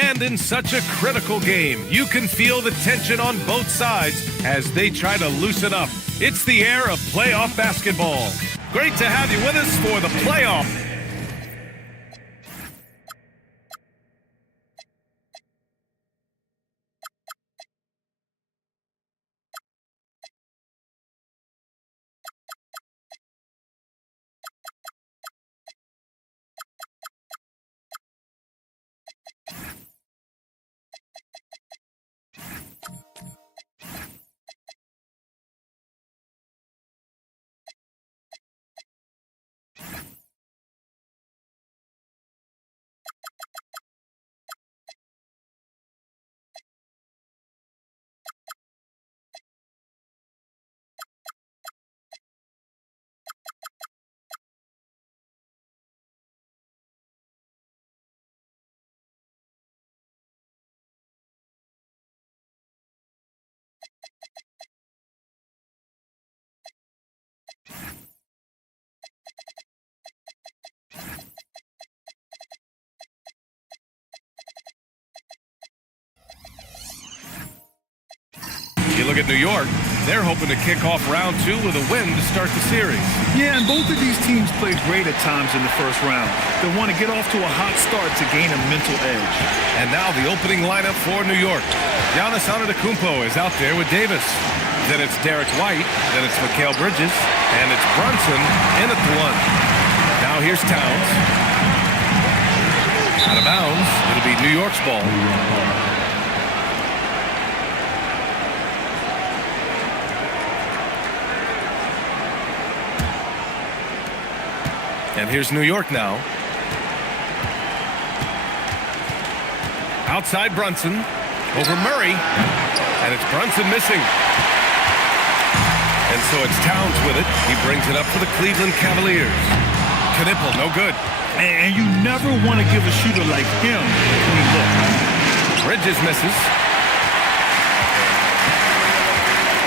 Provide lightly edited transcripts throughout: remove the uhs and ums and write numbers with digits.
And in such a critical game, you can feel the tension on both sides as they try to loosen up. It's the air of playoff basketball. Great to have you with us for the playoff. You look at New York, they're hoping to kick off round 2 with a win to start the series. Yeah, and both of these teams played great at times in the first round. They want to get off to a hot start to gain a mental edge. And now the opening lineup for New York. Giannis Antetokounmpo is out there with Davis. Then it's Derek White, then it's Mikal Bridges, and it's Brunson in at the 1. Now here's Towns. Out of bounds, it'll be New York's ball. And here's New York now. Outside Brunson. Over Murray. And it's Brunson missing. And so it's Towns with it. He brings it up for the Cleveland Cavaliers. Knipple, no good. And you never want to give a shooter like him a clean look. Bridges misses.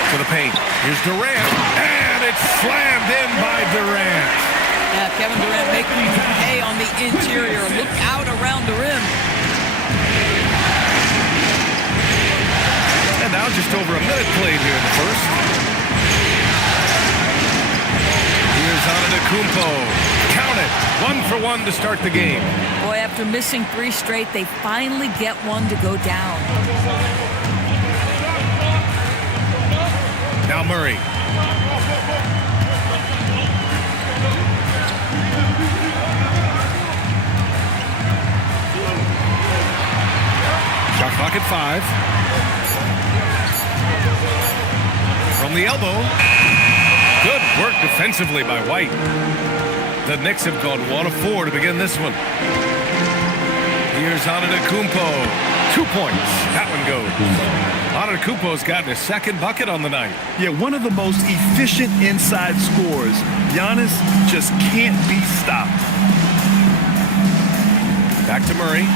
To the paint. Here's Durant. And it's slammed in by Durant. Yeah, Kevin Durant making hay on the interior. Look out around the rim. And now just over a minute played here in the first. Here's Antetokounmpo. Count it. 1 for 1 to start the game. Boy, after missing 3 straight, they finally get one to go down. Now Murray. Shot clock at 5. From the elbow. Good work defensively by White. The Knicks have gone 1 of 4 to begin this one. Here's Antetokounmpo. 2 points. That one goes. Antetokounmpo's gotten his second bucket on the night. Yeah, one of the most efficient inside scorers. Giannis just can't be stopped. Back to Murray.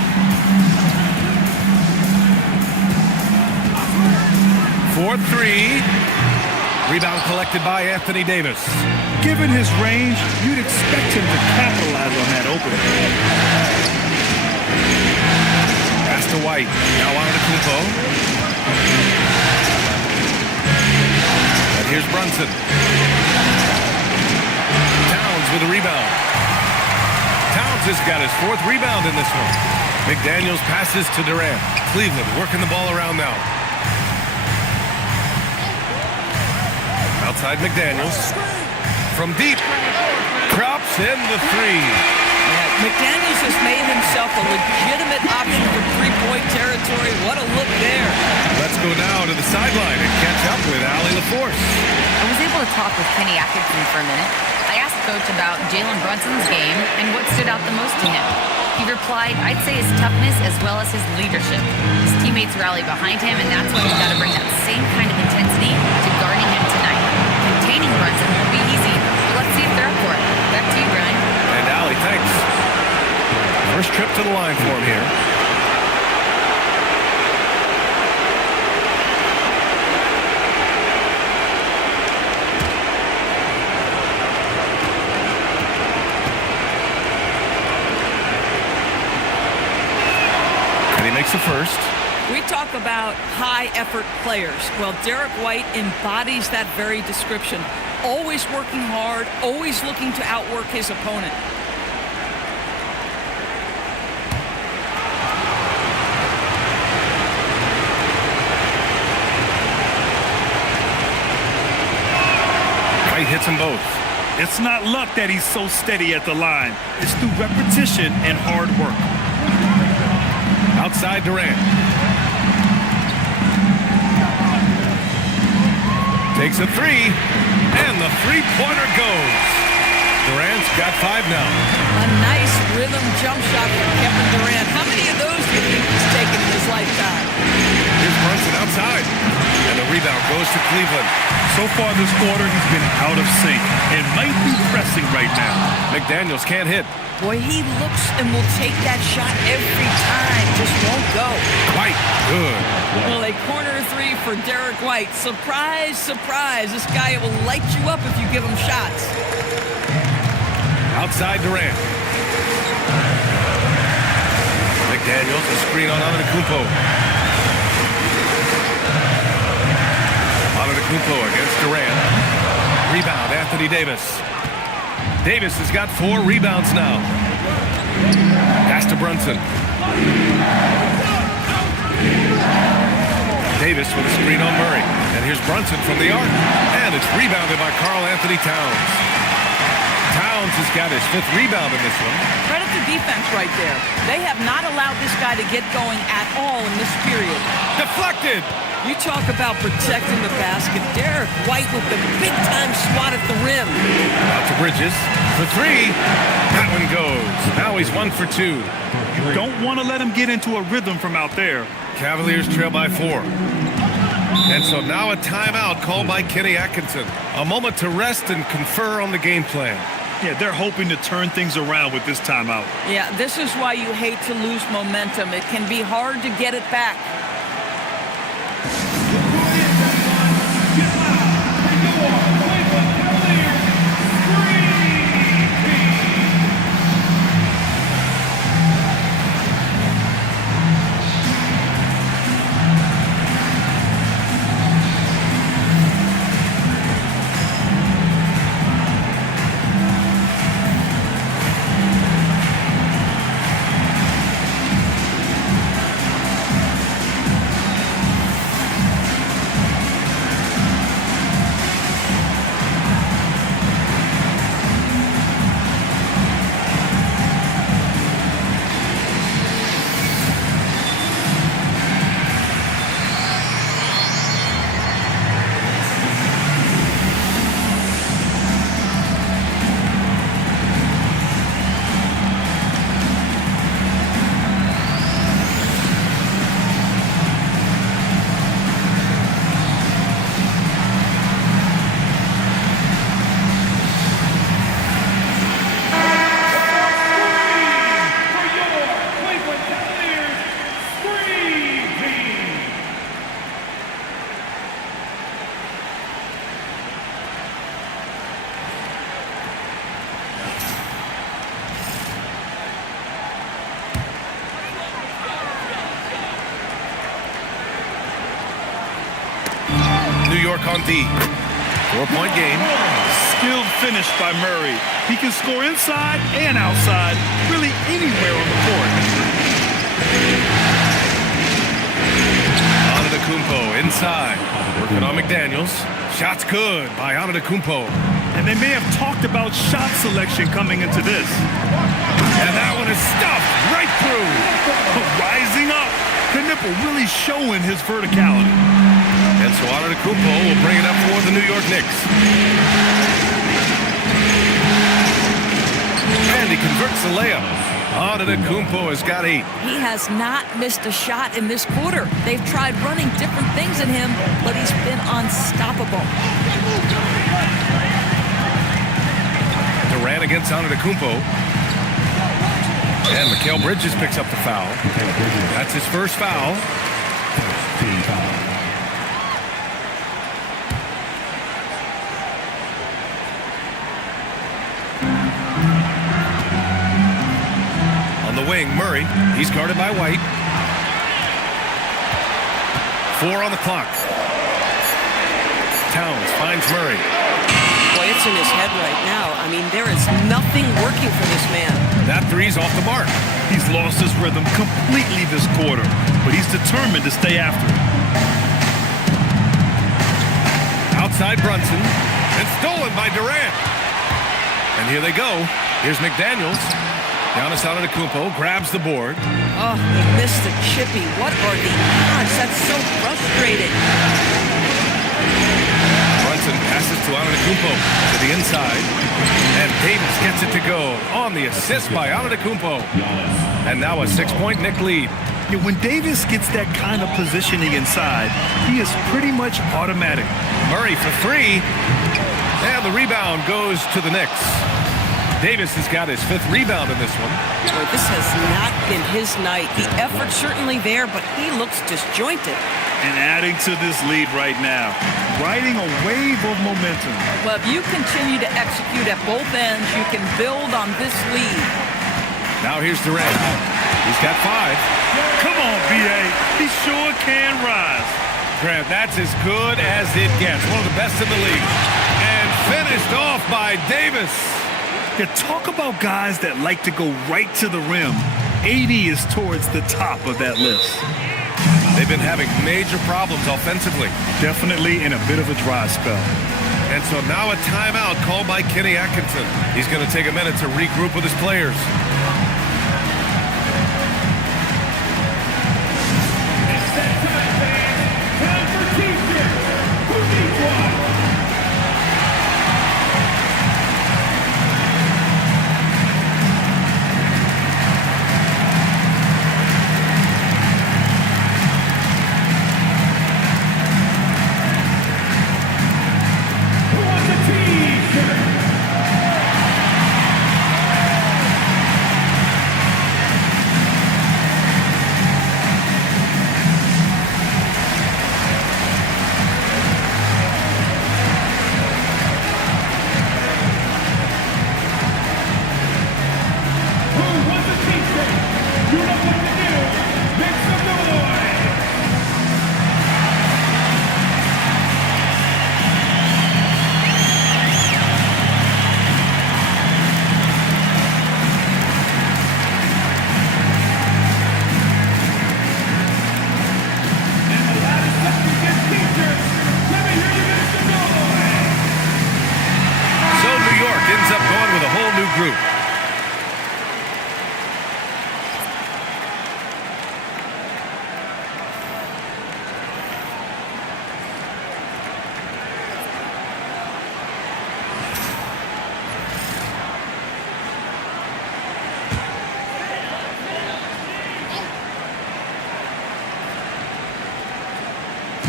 For 3. Rebound collected by Anthony Davis. Given his range, you'd expect him to capitalize on that opening. Pass to White. Now Antetokounmpo. And here's Brunson. Towns with a rebound. Towns has got his 4th rebound in this one. McDaniels passes to Durant. Cleveland working the ball around now. Outside McDaniels. From deep. Drops in the 3. Yeah, McDaniels has made himself a legitimate option for 3-point territory. What a look there. Let's go now to the sideline and catch up with Allie LaForce. I was able to talk with Kenny Atkinson for a minute. I asked Coach about Jalen Brunson's game and what stood out the most to him. He replied, I'd say his toughness as well as his leadership. His teammates rally behind him, and that's why he's got to bring that same kind of intensity to guarding him tonight. Containing Brunson won't be easy, but let's see if they're up for it. Back to you, Brian. And Allie, thanks. First trip to the line for him here. he makes the first. We talk about high-effort players. Well, Derek White embodies that very description. Always working hard, always looking to outwork his opponent. White hits them both. It's not luck that he's so steady at the line. It's through repetition and hard work. Outside Durant. Takes a three, and the three-pointer goes. Durant's got 5 now. A nice rhythm jump shot from Kevin Durant. How many of those do you think he's taken in his lifetime? Here's Brunson outside, and the rebound goes to Cleveland. So far this quarter, he's been out of sync and might be pressing right now. McDaniels can't hit. Boy, he looks and will take that shot every time. Just won't go. White, good. Well, a corner three for Derek White. Surprise, surprise. This guy will light you up if you give him shots. Outside Durant. McDaniels, a screen on Antetokounmpo. Antetokounmpo against Durant. Rebound, Anthony Davis. Davis has got 4 rebounds now. Pass to Brunson. Davis with a screen on Murray. And here's Brunson from the arc. And it's rebounded by Karl Anthony Towns. Towns has got his 5th rebound in this one. Credit the defense right there. They have not allowed this guy to get going at all in this period. Deflected. You talk about protecting the basket. Derek White with the big-time swat at the rim. Out to Bridges for 3. That one goes. Now he's 1 for 2. You don't want to let him get into a rhythm from out there. Cavaliers trail by 4. And so now a timeout called by Kenny Atkinson. A moment to rest and confer on the game plan. Yeah, they're hoping to turn things around with this timeout. Yeah, this is why you hate to lose momentum. It can be hard to get it back. New York on D. 4-point game. Skilled finish by Murray. He can score inside and outside, really anywhere on the court. Antetokounmpo inside. Working on McDaniels. Shot's good by Antetokounmpo. And they may have talked about shot selection coming into this. And that one is stuffed right through. Rising up. Knipple really showing his verticality. And so Antetokounmpo will bring it up for the New York Knicks. And he converts the layup. Antetokounmpo has got 8. He has not missed a shot in this quarter. They've tried running different things at him, but he's been unstoppable. Durant against Antetokounmpo. And Mikal Bridges picks up the foul. That's his first foul. On the wing, Murray. He's guarded by White. 4 on the clock. Towns finds Murray. Boy, it's in his head right now. I mean, there is nothing working for this man. That three's off the mark. He's lost his rhythm completely this quarter, but he's determined to stay after it. Outside Brunson, and stolen by Durant. And here they go. Here's McDaniels. Giannis Antetokounmpo grabs the board. Oh, he missed the chippy. What are the odds? That's so frustrating. Brunson passes to Antetokounmpo to the inside. And Davis gets it to go on the assist by Antetokounmpo. And now a 6-point Knick lead. Yeah, when Davis gets that kind of positioning inside, he is pretty much automatic. Murray for 3. And the rebound goes to the Knicks. Davis has got his 5th rebound in this one. Boy, this has not been his night. The effort's certainly there, but he looks disjointed. And adding to this lead right now, riding a wave of momentum. Well, if you continue to execute at both ends, you can build on this lead. Now here's Durant. He's got 5. Come on, B.A. He sure can rise. Grant, that's as good as it gets. One of the best in the league. And finished off by Davis. Yeah, talk about guys that like to go right to the rim. 80 is towards the top of that list. They've been having major problems offensively. Definitely in a bit of a dry spell. And so now a timeout called by Kenny Atkinson. He's going to take a minute to regroup with his players. Group.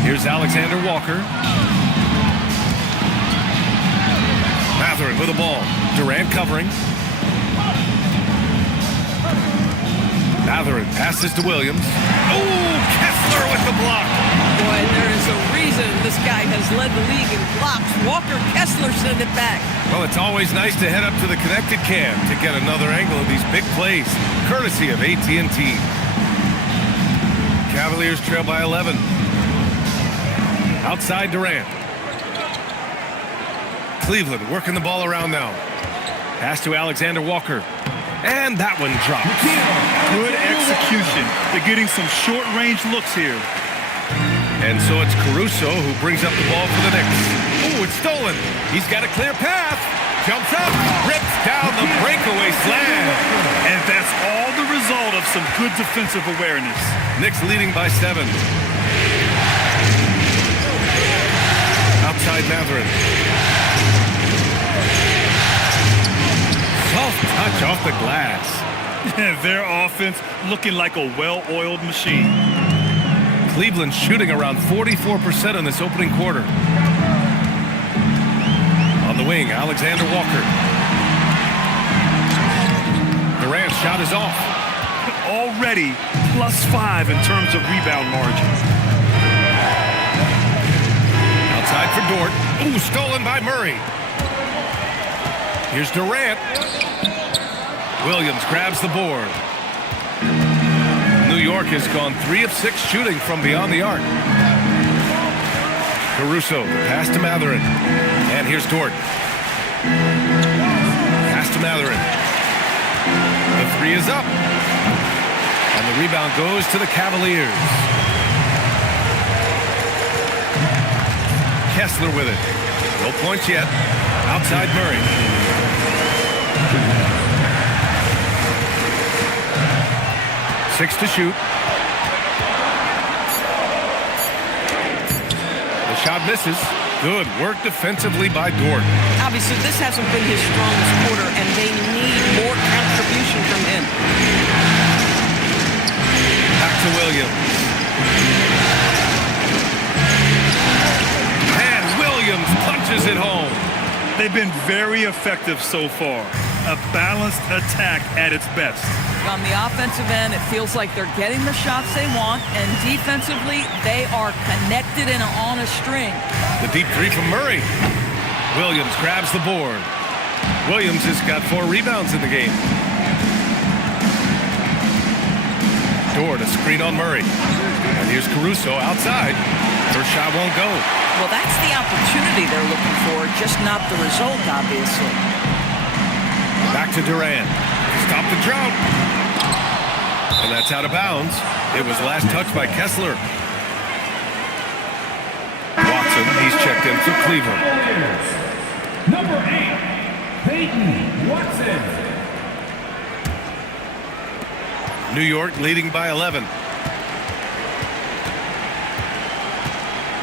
Here's Alexander Walker. Mathurin with the ball. Durant covering. Mathurin passes to Williams. Oh, Kessler with the block. Boy, there is a reason this guy has led the league in blocks. Walker Kessler sent it back. Well, it's always nice to head up to the connected cam to get another angle of these big plays, courtesy of AT&T. Cavaliers trail by 11. Outside Durant. Cleveland working the ball around now. Pass to Alexander Walker. And that one drops. Good execution. They're getting some short-range looks here. And so it's Caruso who brings up the ball for the Knicks. Oh, it's stolen. He's got a clear path. Jumps up, rips down the breakaway slam. And that's all the result of some good defensive awareness. Knicks leading by 7. Outside Mathurin. Soft touch off the glass. Their offense looking like a well-oiled machine. Cleveland shooting around 44% in this opening quarter. On the wing, Alexander Walker. Durant's shot is off. Already +5 in terms of rebound margin. Outside for Dort. Ooh, stolen by Murray. Here's Durant. Williams grabs the board. New York has gone 3 of 6 shooting from beyond the arc. Caruso, pass to Matherin. And here's Dort. Pass to Matherin. The three is up. And the rebound goes to the Cavaliers. Kessler with it. No points yet. Outside Murray. Six to shoot. The shot misses. Good work defensively by Dort. Obviously, this hasn't been his strongest quarter, and they need more contribution from him. Back to Williams. And Williams punches it home. They've been very effective so far. A balanced attack at its best. On the offensive end, it feels like they're getting the shots they want, and defensively, they are connected and on a string. The deep three from Murray. Williams grabs the board. Williams has got 4 rebounds in the game. Dort, a screen on Murray. And here's Caruso outside. First shot won't go. Well, that's the opportunity they're looking for, just not the result, obviously. Back to Durant. Stop the drought. And that's out of bounds. It was last touched by Kessler. Watson, he's checked in for Cleveland. Number 8, Peyton Watson. New York leading by 11.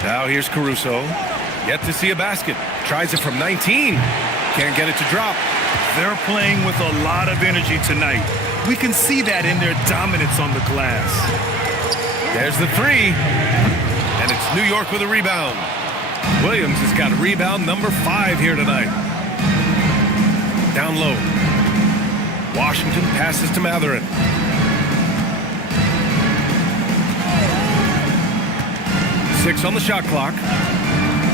Now here's Caruso. Yet to see a basket. Tries it from 19. Can't get it to drop. They're playing with a lot of energy tonight. We can see that in their dominance on the glass. There's the three. And it's New York with a rebound. Williams has got rebound number 5 here tonight. Down low. Washington passes to Matherin. Six on the shot clock.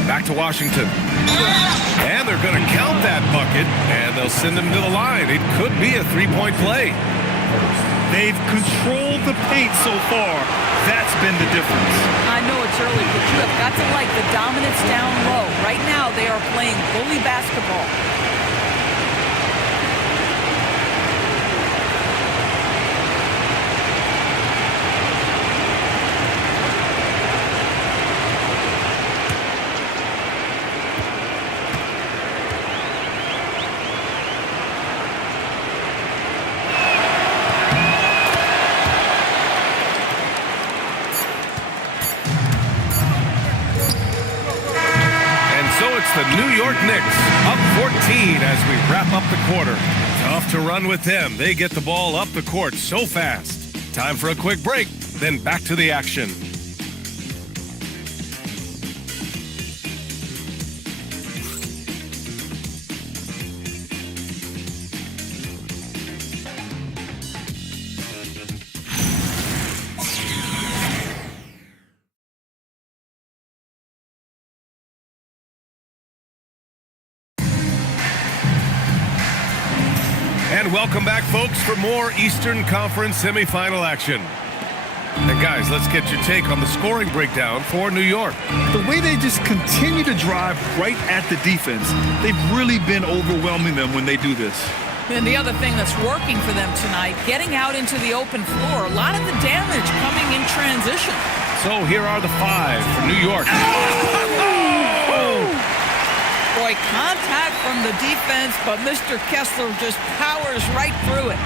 Back to Washington. And they're going to count that bucket, and they'll send him to the line. It could be a three-point play. They've controlled the paint so far. That's been the difference. I know it's early, but you have got to like the dominance down low. Right now, they are playing bully basketball. The New York Knicks up 14 as we wrap up the quarter. Tough to run with them. They get the ball up the court so fast. Time for a quick break, then back to the action. And welcome back, folks, for more Eastern Conference semifinal action. And guys, let's get your take on the scoring breakdown for New York. The way they just continue to drive right at the defense, they've really been overwhelming them when they do this. And the other thing that's working for them tonight, getting out into the open floor, a lot of the damage coming in transition. So here are the 5 for New York. Boy, contact from the defense, but Mr. Kessler just powers right through it.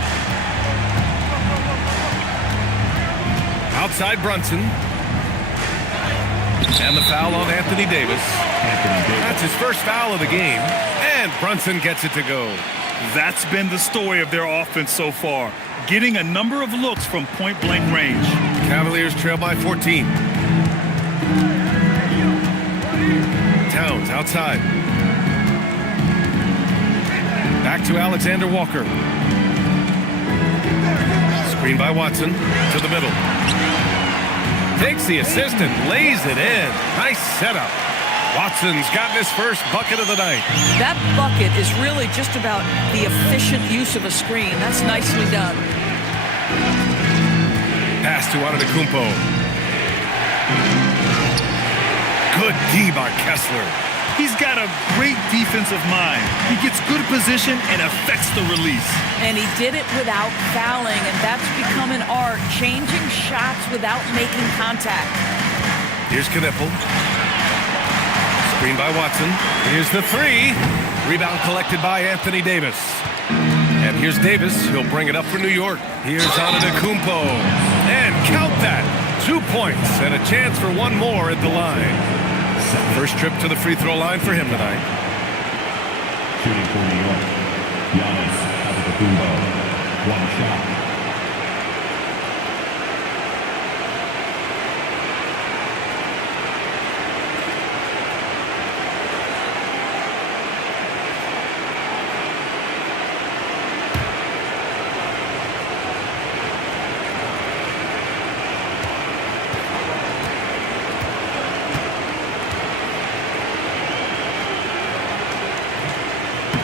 Outside Brunson. And the foul on Anthony Davis. That's his first foul of the game. And Brunson gets it to go. That's been the story of their offense so far. Getting a number of looks from point-blank range. Cavaliers trail by 14. Towns outside. Back to Alexander Walker. Screen by Watson to the middle. Takes the assist and lays it in. Nice setup. Watson's gotten his first bucket of the night. That bucket is really just about the efficient use of a screen. That's nicely done. Pass to Antetokounmpo. Good D by Kessler. He's got a great defensive mind. He gets good position and affects the release. And he did it without fouling, and that's become an art, changing shots without making contact. Here's Knippel. Screen by Watson. Here's the three. Rebound collected by Anthony Davis. And here's Davis. He'll bring it up for New York. Here's Antetokounmpo. And count that. 2 points and a chance for one more at the line. First trip to the free throw line for him tonight. Shooting for New York, Giannis Antetokounmpo. One shot.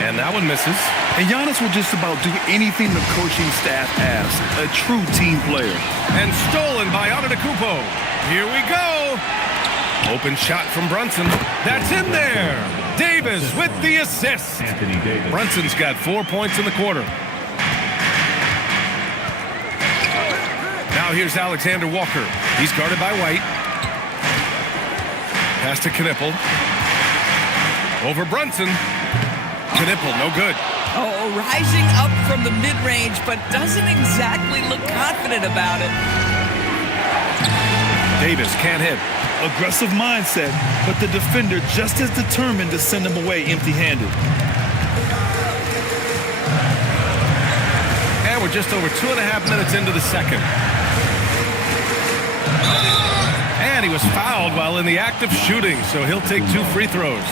And that one misses. And Giannis will just about do anything the coaching staff asks. A true team player. And stolen by Antetokounmpo. Here we go. Open shot from Brunson. That's in there. Davis with the assist. Anthony Davis. Brunson's got 4 points in the quarter. Now here's Alexander Walker. He's guarded by White. Pass to Knippel. Over Brunson. Knippel, no good. Oh, rising up from the mid-range, but doesn't exactly look confident about it. Davis can't hit. Aggressive mindset, but the defender just as determined to send him away empty-handed. And we're just over 2.5 minutes into the second. And he was fouled while in the act of shooting, so he'll take 2 free throws.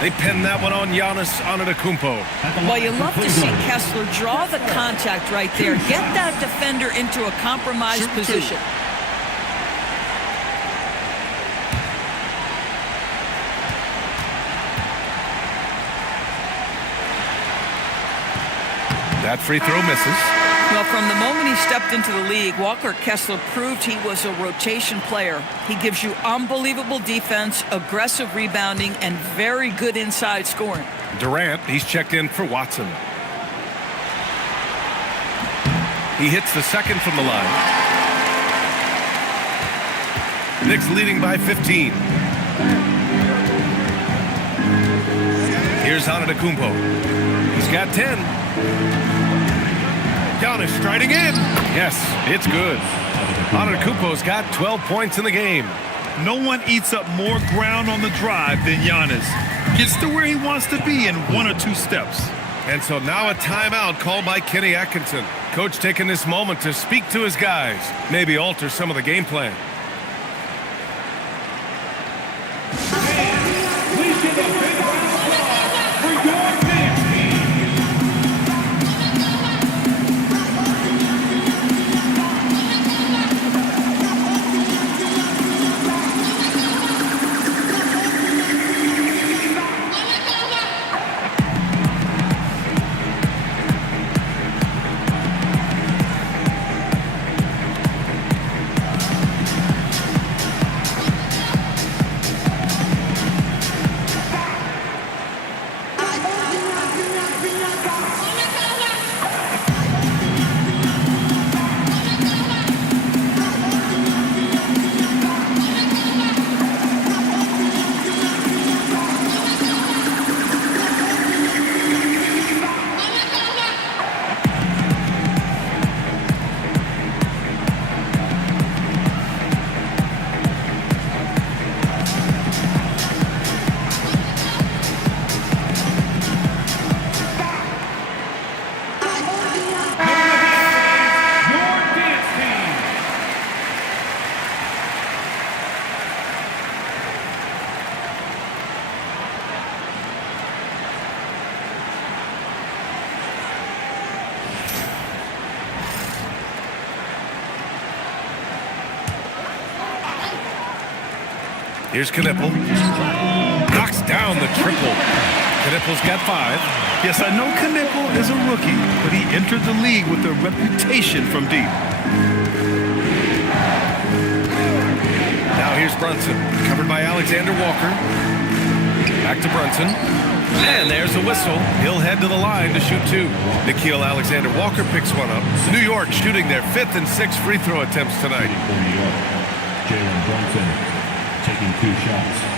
They pin that one on Giannis Antetokounmpo. Well, you love to see Kessler draw the contact right there. Get that defender into a compromised position. That free throw misses. Well, from the moment he stepped into the league, Walker Kessler proved he was a rotation player. He gives you unbelievable defense, aggressive rebounding, and very good inside scoring. Durant, he's checked in for Watson. He hits the second from the line. Knicks leading by 15. Here's Antetokounmpo. He's got 10. Giannis striding in. Yes, it's good. Antetokounmpo's got 12 points in the game. No one eats up more ground on the drive than Giannis. Gets to where he wants to be in 1 or 2 steps. And so now a timeout called by Kenny Atkinson. Coach taking this moment to speak to his guys, maybe alter some of the game plan. Please give a big round of applause for your dance team. Here's Knippel. Knocks down the triple. Knippel's got 5. Yes, I know Knippel is a rookie, but he entered the league with a reputation from deep. Now here's Brunson. Covered by Alexander Walker. Back to Brunson. And there's a whistle. He'll head to the line to shoot two. Nickeil Alexander-Walker picks one up. New York shooting their 5th and 6th free throw attempts tonight. For New York, Jalen Brunson taking 2 shots.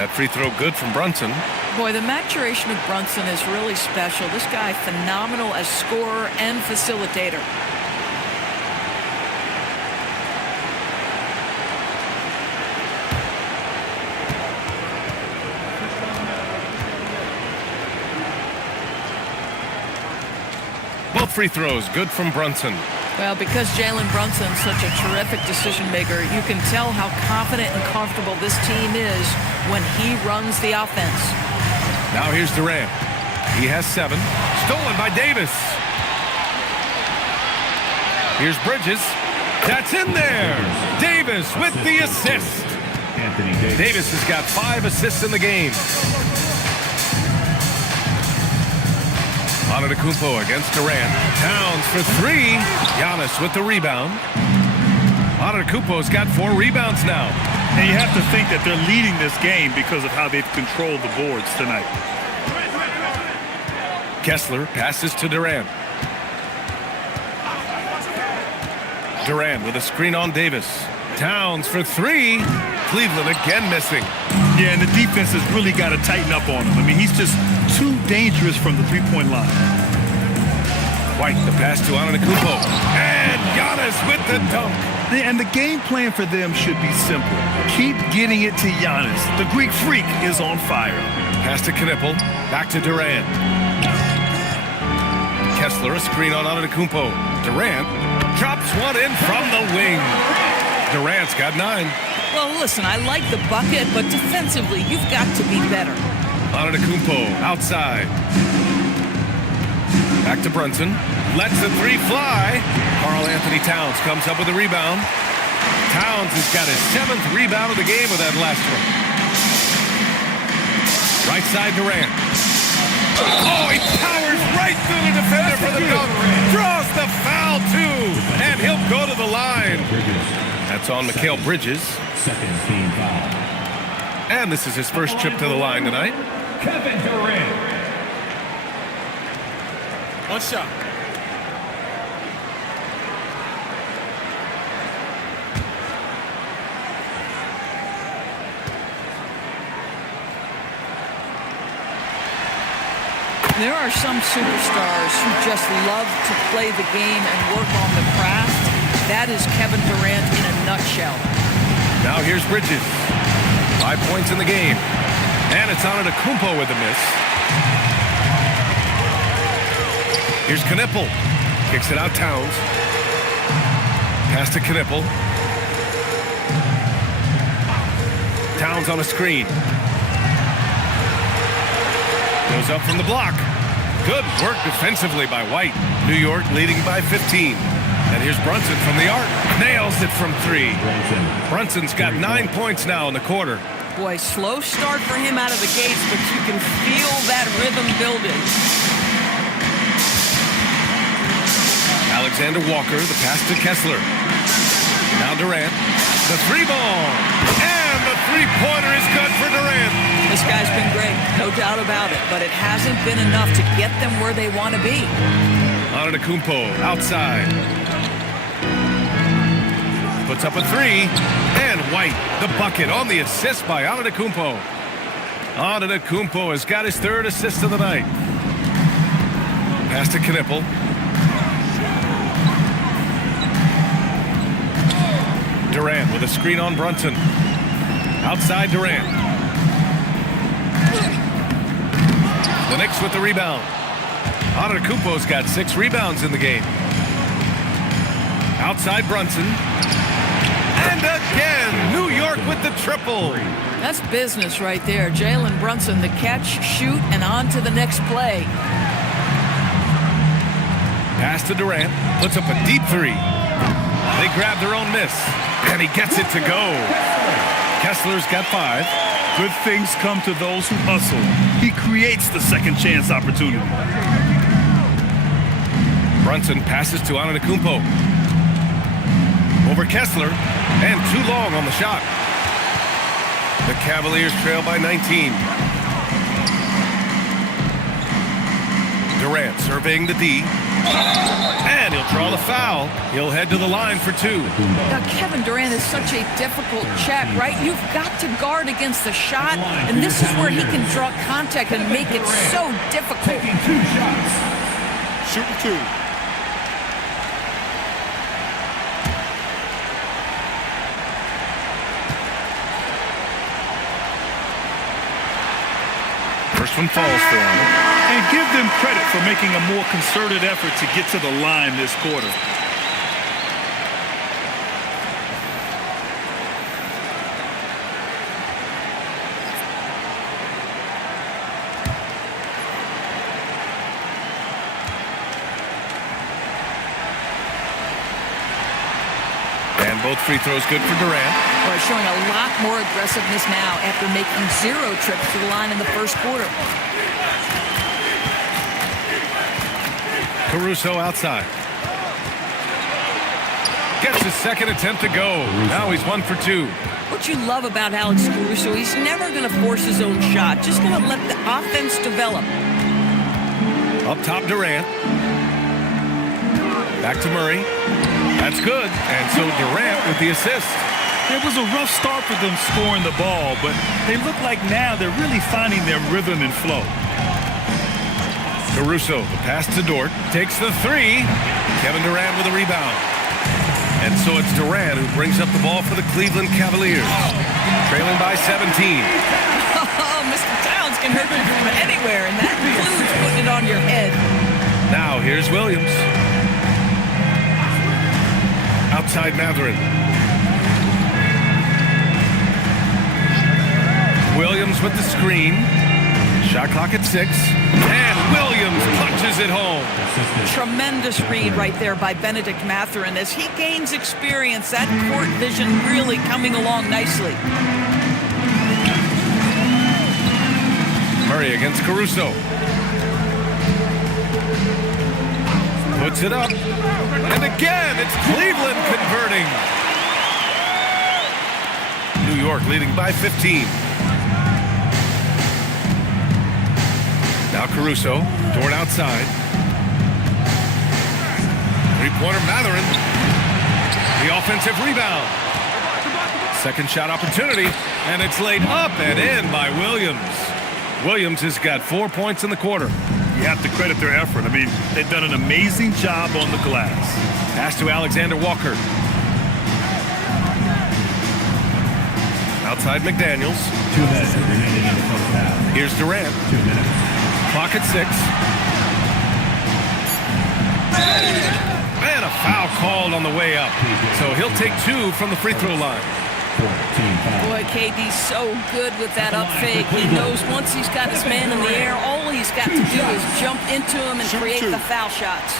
That free throw good from Brunson. Boy, the maturation of Brunson is really special. This guy, phenomenal as scorer and facilitator. Both free throws good from Brunson. Well, because Jalen Brunson's such a terrific decision maker, you can tell how confident and comfortable this team is when he runs the offense. Now here's Durant. He has 7. Stolen by Davis. Here's Bridges. That's in there. Davis with the assist. Anthony Davis. Davis has got 5 assists in the game. Antetokounmpo against Durant. Towns for 3. Giannis with the rebound. Antetokounmpo's got 4 rebounds now. And you have to think that they're leading this game because of how they've controlled the boards tonight. Kessler passes to Durant. Durant with a screen on Davis. Towns for 3. Cleveland again missing. Yeah, and the defense has really got to tighten up on him. I mean, he's just too dangerous from the three-point line. White, the pass to Antetokounmpo. And Giannis with the dunk. And the game plan for them should be simple. Keep getting it to Giannis. The Greek freak is on fire. Pass to Knippel. Back to Durant. Kessler, a screen on Antetokounmpo. Durant drops one in from the wing. Durant's got 9. Well, listen, I like the bucket, but defensively, you've got to be better. Antetokounmpo outside. Back to Brunson. Lets the 3 fly. Karl Anthony Towns comes up with a rebound. Towns has got his 7th rebound of the game with that last one. Right side Durant. Oh, he powers right through the defender for the dunk. Draws the foul, too. And he'll go to the line. That's on Mikal Bridges. 2nd team foul. And this is his first trip to the line tonight. Kevin Durant. One shot. There are some superstars who just love to play the game and work on the craft. That is Kevin Durant in a nutshell. Now here's Bridges. 5 points in the game. And it's Antetokounmpo with a miss. Here's Knippel. Kicks it out Towns. Pass to Knippel. Towns on a screen. Goes up from the block. Good work defensively by White. New York leading by 15. And here's Brunson from the arc. Nails it from 3. Brunson's got 9 points now in the quarter. Boy, slow start for him out of the gates, but you can feel that rhythm building. Alexander Walker, the pass to Kessler. Now Durant. The 3 ball. And the 3-pointer is good for Durant. This guy's been great, no doubt about it, but it hasn't been enough to get them where they want to be. Antetokounmpo outside. Puts up a 3. And White, the bucket on the assist by Antetokounmpo. Antetokounmpo has got his 3rd assist of the night. Pass to Knippel. Durant with a screen on Brunson. Outside Durant. The Knicks with the rebound. Antetokounmpo's got 6 rebounds in the game. Outside Brunson. And again, New York with the triple. That's business right there. Jalen Brunson, the catch, shoot, and on to the next play. Pass to Durant. Puts up a deep 3. They grab their own miss. And he gets it to go. Kessler's got 5. Good things come to those who hustle. He creates the second chance opportunity. Brunson passes to Antetokounmpo. Over Kessler, and too long on the shot. The Cavaliers trail by 19. Durant surveying the D. And he'll draw the foul. He'll head to the line for two. Now, Kevin Durant is such a difficult check, right? You've got to guard against the shot, and this is where he can draw contact and make it so difficult. Taking 2 shots. Shooting 2. First one falls for him. And give them credit for making a more concerted effort to get to the line this quarter. And both free throws good for Durant. Well, showing a lot more aggressiveness now after making 0 trips to the line in the first quarter. Caruso outside. Gets his second attempt to go. Now he's 1 for 2. What you love about Alex Caruso, he's never going to force his own shot. Just going to let the offense develop. Up top, Durant. Back to Murray. That's good. And so Durant with the assist. It was a rough start for them scoring the ball, but they look like now they're really finding their rhythm and flow. Caruso, the pass to Dort, takes the 3. Kevin Durant with a rebound. And so it's Durant who brings up the ball for the Cleveland Cavaliers. Trailing by 17. Oh, Mr. Towns can hurt you from anywhere, and that includes putting it on your head. Now here's Williams. Outside Mathurin. Williams with the screen. Shot clock at 6. And Williams punches it home. Tremendous read right there by Benedict Mathurin. As he gains experience, that court vision really coming along nicely. Murray against Caruso. Puts it up. And again, it's Cleveland converting. New York leading by 15. Now Caruso, Dort outside. Three-pointer Mathurin. The offensive rebound. Second shot opportunity, and it's laid up and in by Williams. Williams has got 4 points in the quarter. You have to credit their effort. I mean, they've done an amazing job on the glass. Pass to Alexander Walker. Outside McDaniels. 2 minutes remaining in the first half. Here's Durant. 2 minutes. Clock at 6. And a foul called on the way up. So he'll take 2 from the free throw line. 14 fouls. Boy, KD's so good with that up fake. He knows once he's got his man in the air, all he's got to do is jump into him and create the foul shots.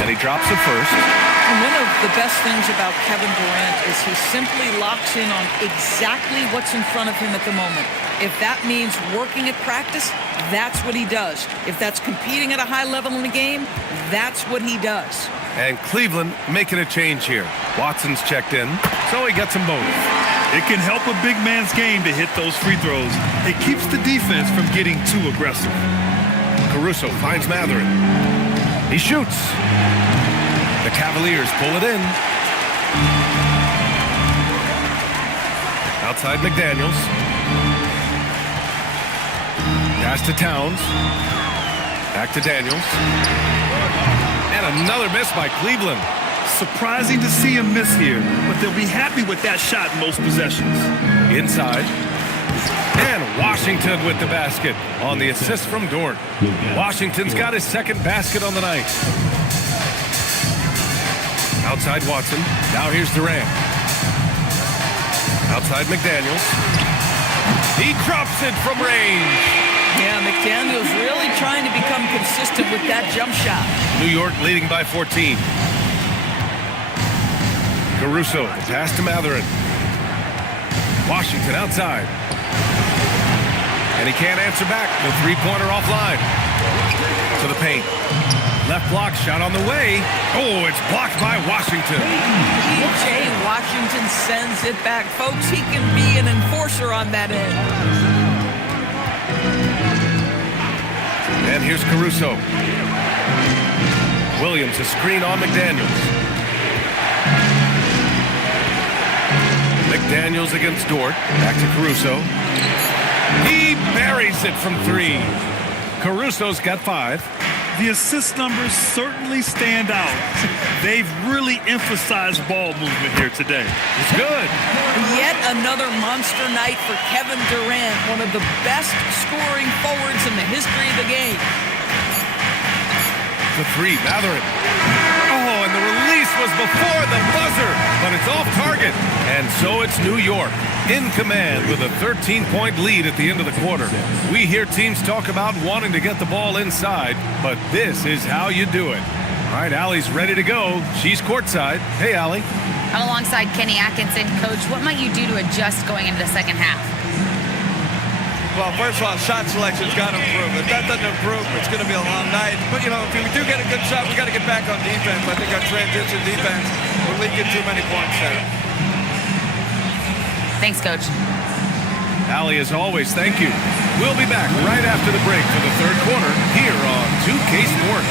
And he drops it first. And one of the best things about Kevin Durant is he simply locks in on exactly what's in front of him at the moment. If that means working at practice, that's what he does. If that's competing at a high level in the game, that's what he does. And Cleveland making a change here. Watson's checked in, so he gets them both. It can help a big man's game to hit those free throws. It keeps the defense from getting too aggressive. Caruso finds Mathurin. He shoots. The Cavaliers pull it in. Outside McDaniels. Pass to Towns. Back to Daniels. And another miss by Cleveland. Surprising to see him miss here, but they'll be happy with that shot in most possessions. Inside. And Washington with the basket on the assist from Dort. Washington's got his second basket on the night. Outside Watson. Now here's Durant. Outside McDaniels. He drops it from range. Yeah, McDaniels really trying to become consistent with that jump shot. New York leading by 14. Caruso, the pass to Matherin. Washington outside. And he can't answer back. The three-pointer offline. To the paint. Left block shot on the way. Oh, it's blocked by Washington. P.J. Washington sends it back. Folks, he can be an enforcer on that end. And here's Caruso. Williams, a screen on McDaniels. McDaniels against Dort. Back to Caruso. He buries it from three. Caruso's got 5. The assist numbers certainly stand out. They've really emphasized ball movement here today. It's good. Yet another monster night for Kevin Durant, one of the best scoring forwards in the history of the game. The three, Matherin. Oh, and the release was before the buzzer, but it's off target. And so it's New York in command with a 13-point lead at the end of the quarter. We hear teams talk about wanting to get the ball inside, but this is how you do it. All right, Allie's ready to go. She's courtside. Hey, Allie. I'm alongside Kenny Atkinson. Coach, what might you do to adjust going into the second half? Well, first of all, shot selection's got to improve. If that doesn't improve, it's going to be a long night. But, you know, if we do get a good shot, we got to get back on defense. I think our transition defense, we're leaking too many points there. Thanks, Coach. Allie, as always, thank you. We'll be back right after the break for the third quarter here on 2K Sports.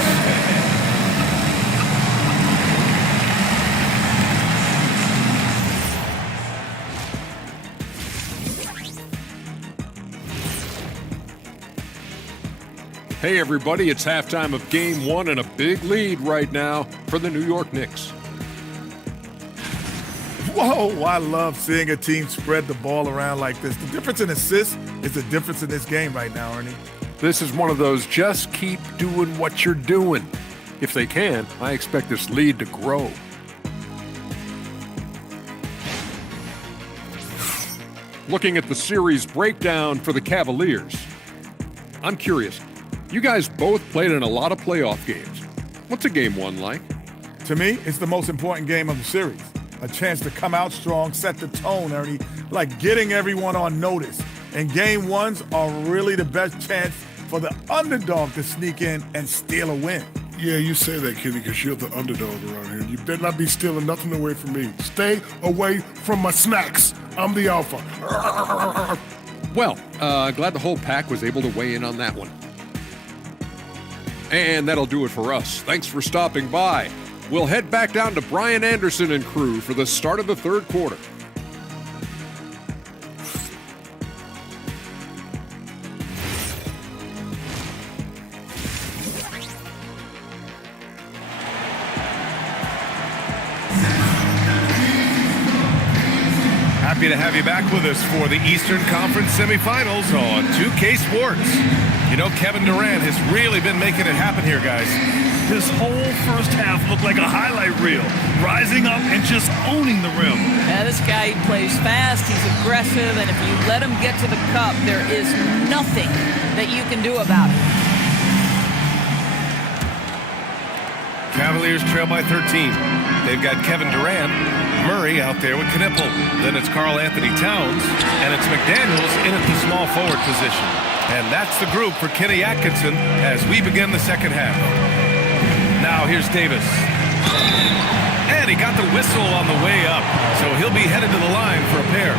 Hey everybody, it's halftime of Game 1 and a big lead right now for the New York Knicks. Whoa, I love seeing a team spread the ball around like this. The difference in assists is the difference in this game right now, Ernie. This is one of those just keep doing what you're doing. If they can, I expect this lead to grow. Looking at the series breakdown for the Cavaliers, I'm curious. You guys both played in a lot of playoff games. What's a game 1 like? To me, it's the most important game of the series. A chance to come out strong, set the tone, Ernie, like getting everyone on notice. And game 1s are really the best chance for the underdog to sneak in and steal a win. Yeah, you say that, Kenny, because you're the underdog around here. You better not be stealing nothing away from me. Stay away from my snacks. I'm the alpha. Well, glad the whole pack was able to weigh in on that one. And that'll do it for us. Thanks for stopping by. We'll head back down to Brian Anderson and crew for the start of the third quarter. Happy to have you back with us for the Eastern Conference semifinals on 2K Sports. You know, Kevin Durant has really been making it happen here, guys. His whole first half looked like a highlight reel, rising up and just owning the rim. Yeah, this guy plays fast, he's aggressive, and if you let him get to the cup, there is nothing that you can do about it. Cavaliers trail by 13. They've got Kevin Durant, Murray out there with Knipple. Then it's Karl Anthony Towns, and it's McDaniels in at the small forward position. And that's the group for Kenny Atkinson as we begin the second half. Now here's Davis. And he got the whistle on the way up, so he'll be headed to the line for a pair.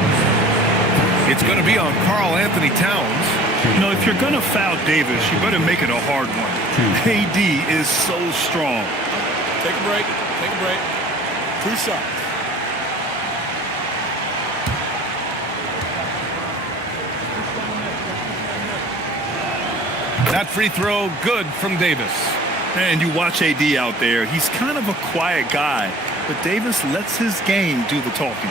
It's going to be on Karl Anthony Towns. You know, if you're going to foul Davis, you better make it a hard one. AD is so strong. Take a break. Take a break. 2 shots. That free throw good from Davis. And you watch AD out there. He's kind of a quiet guy, but Davis lets his game do the talking.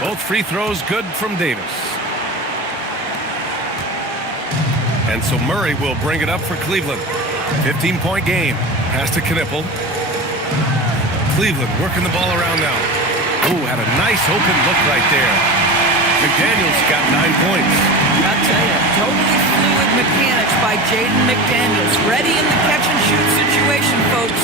Both free throws good from Davis. And so Murray will bring it up for Cleveland. 15-point game. Pass to Knippel. Cleveland working the ball around now. Ooh, had a nice open look right there. McDaniels got 9 points. I'll tell you, totally fluid mechanics by Jaden McDaniels. Ready in the catch-and-shoot situation, folks.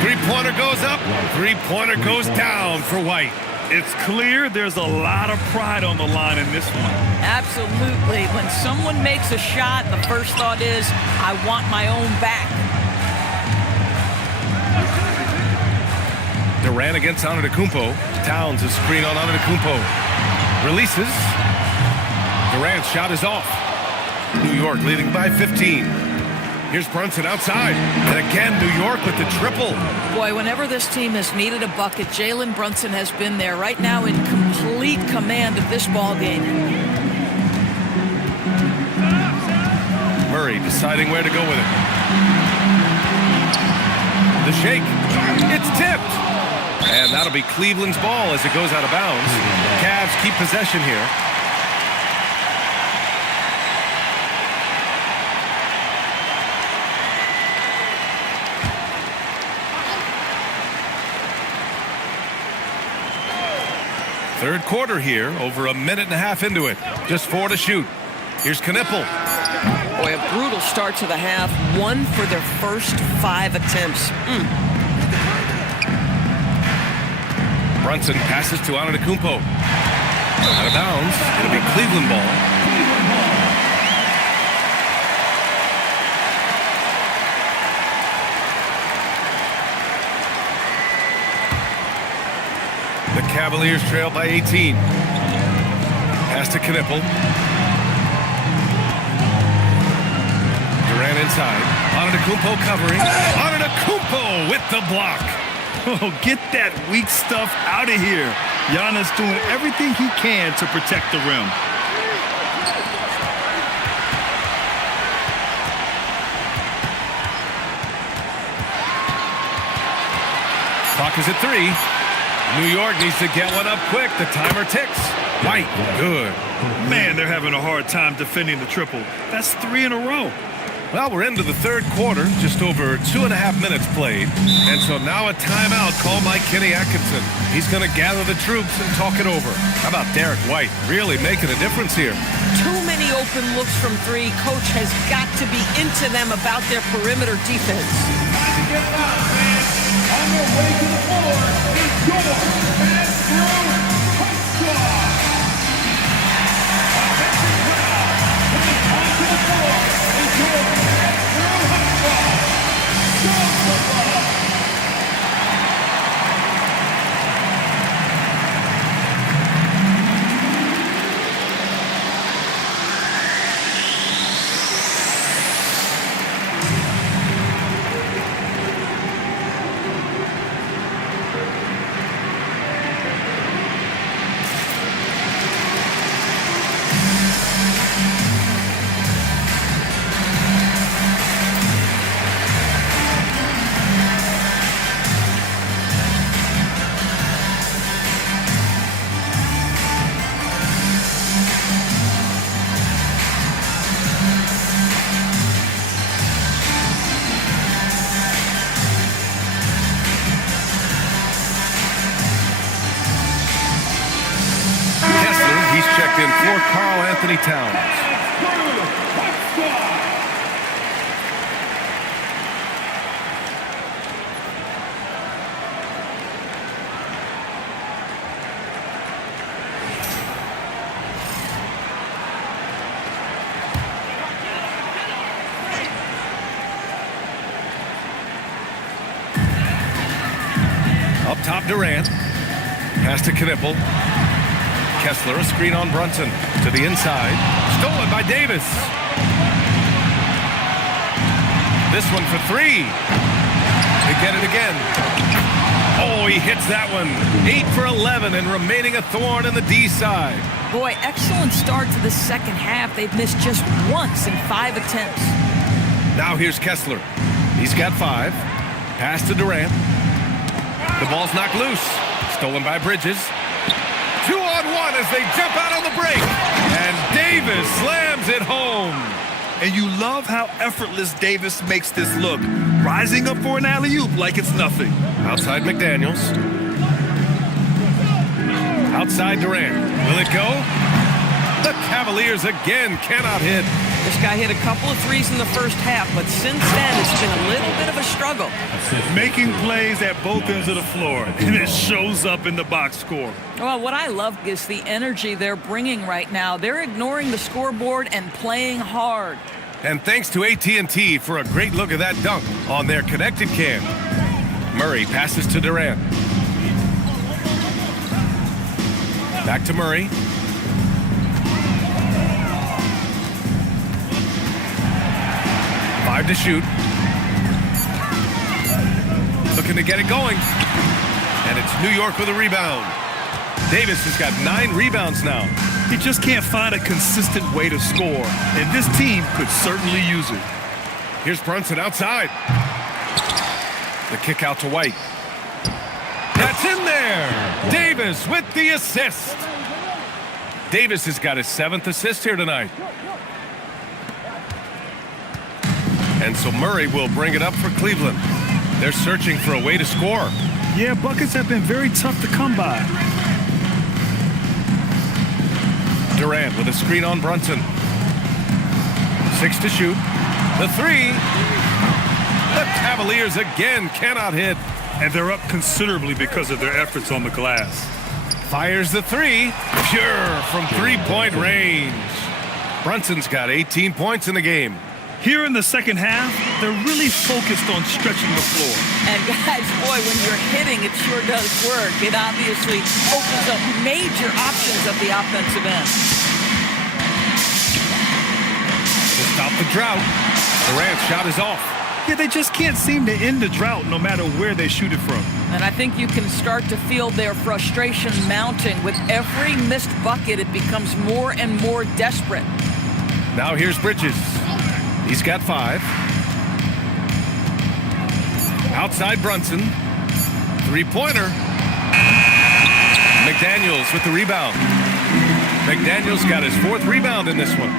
Three-pointer goes up. Three-pointer goes down for White. It's clear there's a lot of pride on the line in this one. Absolutely. When someone makes a shot, the first thought is, I want my own back. Durant against Antetokounmpo. Towns a screen on Antetokounmpo. Releases. Durant's shot is off. New York leading by 15. Here's Brunson outside. And again, New York with the triple. Boy, whenever this team has needed a bucket, Jalen Brunson has been there right now in complete command of this ball game. Murray deciding where to go with it. The shake. It's tipped. And that'll be Cleveland's ball as it goes out of bounds. Cavs keep possession here. Third quarter here, over a minute and a half into it. Just 4 to shoot. Here's Knippel. Boy, a brutal start to the half. 1 for their first 5 attempts. Brunson passes to Antetokounmpo. Out of bounds. It'll be Cleveland ball. The Cavaliers trail by 18. Pass to Knippel. Durant inside. Antetokounmpo covering. Antetokounmpo with the block. Oh, get that weak stuff out of here. Giannis doing everything he can to protect the rim. Clock is at 3. New York needs to get one up quick. The timer ticks. White, good. Man, they're having a hard time defending the triple. That's 3 in a row. Well, we're into the third quarter, just over 2.5 minutes played. And so now a timeout called by Kenny Atkinson. He's going to gather the troops and talk it over. How about Derek White really making a difference here? Too many open looks from 3. Coach has got to be into them about their perimeter defense. Get out, man. On their way to the floor is your pass-through Coach Squad. Attention crowd. Coming onto the floor is your pass-through Hot Squad. Go football. In for Karl Anthony Towns. Up top, Durant. Pass to Knippel. Kessler, a screen on Brunson to the inside. Stolen by Davis. This one for 3. They get it again. Oh, he hits that one. 8 for 11 and remaining a thorn in the D side. Boy, excellent start to the second half. They've missed just once in 5 attempts. Now here's Kessler. He's got 5. Pass to Durant. The ball's knocked loose. Stolen by Bridges. 2-on-1 as they jump out on the break. And Davis slams it home. And you love how effortless Davis makes this look, rising up for an alley-oop like it's nothing. Outside McDaniels. Outside Durant. Will it go? The Cavaliers again cannot hit. This guy hit a couple of threes in the first half, but since then it's been a little bit of a struggle. Making plays at both ends of the floor, and it shows up in the box score. Well, what I love is the energy they're bringing right now. They're ignoring the scoreboard and playing hard. And thanks to AT&T for a great look at that dunk on their connected cam. Murray passes to Durant. Back to Murray. Five to shoot. Looking to get it going. And it's New York with a rebound. Davis has got 9 rebounds now. He just can't find a consistent way to score, and this team could certainly use it. Here's Brunson outside. The kick out to White. That's in there. Davis with the assist. Davis has got his 7th assist here tonight. And so Murray will bring it up for Cleveland. They're searching for a way to score. Yeah, buckets have been very tough to come by. Durant with a screen on Brunson. 6 to shoot. The 3. The Cavaliers again cannot hit. And they're up considerably because of their efforts on the glass. Fires the 3. Pure from three-point range. Brunson's got 18 points in the game. Here in the second half, they're really focused on stretching the floor. And guys, boy, when you're hitting, it sure does work. It obviously opens up major options at the offensive end. To stop the drought, Durant's shot is off. Yeah, they just can't seem to end the drought no matter where they shoot it from. And I think you can start to feel their frustration mounting. With every missed bucket, it becomes more and more desperate. Now here's Bridges. He's got 5. Outside Brunson. 3-pointer. McDaniels with the rebound. McDaniels got his 4th rebound in this one.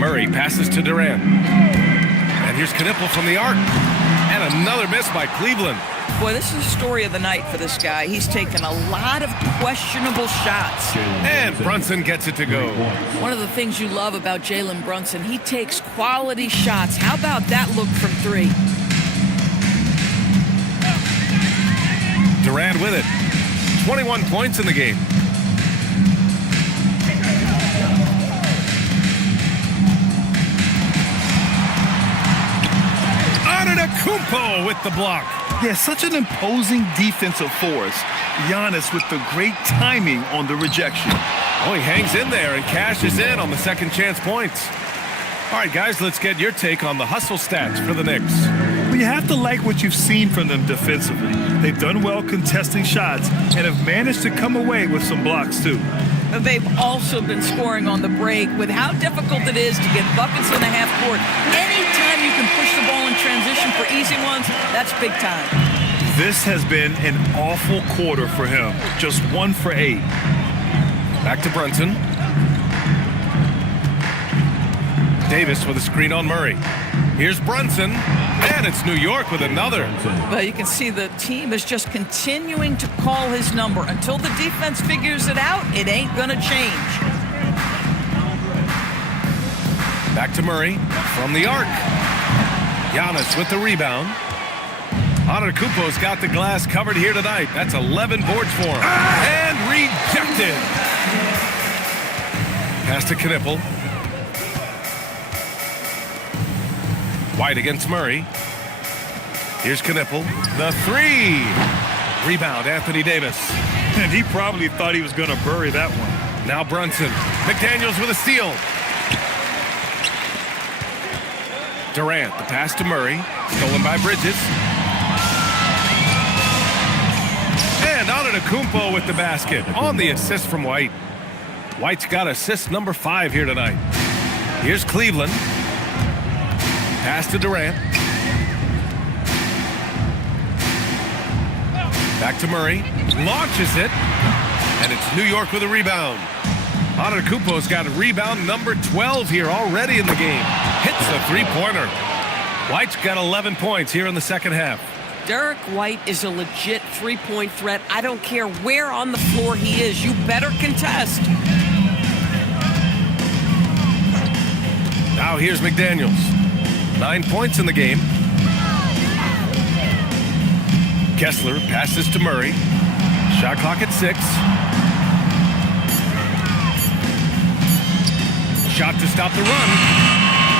Murray passes to Durant. And here's Knippel from the arc. And another miss by Cleveland. Boy, this is the story of the night for this guy. He's taken a lot of questionable shots. And Brunson gets it to go. One of the things you love about Jalen Brunson, he takes quality shots. How about that look from 3? Durant with it. 21 points in the game. Antetokounmpo with the block. Yeah, such an imposing defensive force. Giannis with the great timing on the rejection. Oh, he hangs in there and cashes in on the second chance points. All right, guys, let's get your take on the hustle stats for the Knicks. Well, you have to like what you've seen from them defensively. They've done well contesting shots and have managed to come away with some blocks, too. They've also been scoring on the break. With how difficult it is to get buckets in the half court, anytime you can push the ball in transition for easy ones, that's big time. This has been an awful quarter for him. Just 1 for 8. Back to Brunson. Davis with a screen on Murray. Here's Brunson. And it's New York with another. Well, you can see the team is just continuing to call his number. Until the defense figures it out, it ain't going to change. Back to Murray from the arc. Giannis with the rebound. Antetokounmpo's got the glass covered here tonight. That's 11 boards for him. And rejected. Pass to Knippel. White against Murray. Here's Knippel. The 3. Rebound, Anthony Davis. And he probably thought he was going to bury that one. Now Brunson. McDaniels with a steal. Durant, the pass to Murray. Stolen by Bridges. And Antetokounmpo with the basket on the assist from White. White's got assist number 5 here tonight. Here's Cleveland. Pass to Durant. Back to Murray. Launches it. And it's New York with a rebound. Antetokounmpo's got rebound number 12 here already in the game. Hits the three-pointer. White's got 11 points here in the second half. Derek White is a legit three-point threat. I don't care where on the floor he is. You better contest. Now here's McDaniels. 9 points in the game. Kessler passes to Murray. Shot clock at 6. Shot to stop the run.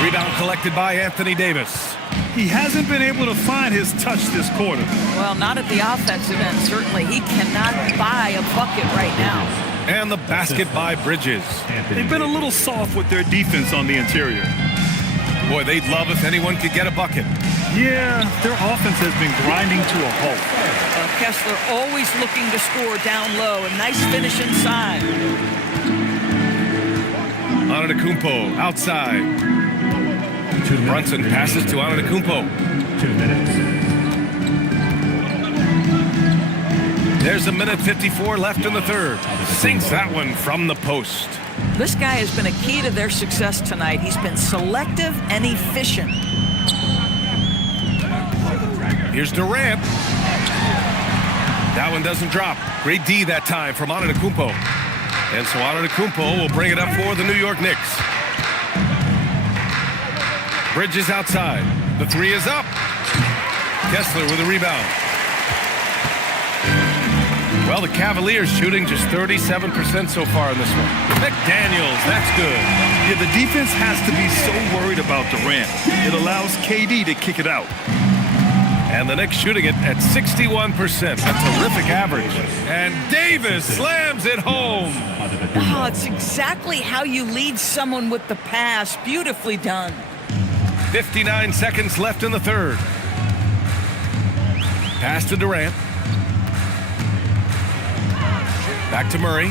Rebound collected by Anthony Davis. He hasn't been able to find his touch this quarter. Well, not at the offensive end, certainly. He cannot buy a bucket right now. And the basket by Bridges. They've been a little soft with their defense on the interior. Boy, they'd love if anyone could get a bucket. Yeah, their offense has been grinding to a halt. Kessler always looking to score down low. A nice finish inside. Antetokounmpo outside. Brunson passes to Antetokounmpo. 2 minutes. There's 1:54 left in the third. Sinks that one from the post. This guy has been a key to their success tonight. He's been selective and efficient. Here's Durant. That one doesn't drop. Great D that time from Antetokounmpo. And so Antetokounmpo will bring it up for the New York Knicks. Bridges outside. The three is up. Kessler with a rebound. Well, the Cavaliers shooting just 37% so far in this one. McDaniels, that's good. Yeah, the defense has to be so worried about Durant. It allows KD to kick it out. And the Knicks shooting it at 61%. A terrific average. And Davis slams it home. Oh, it's exactly how you lead someone with the pass. Beautifully done. 59 seconds left in the third. Pass to Durant. Back to Murray.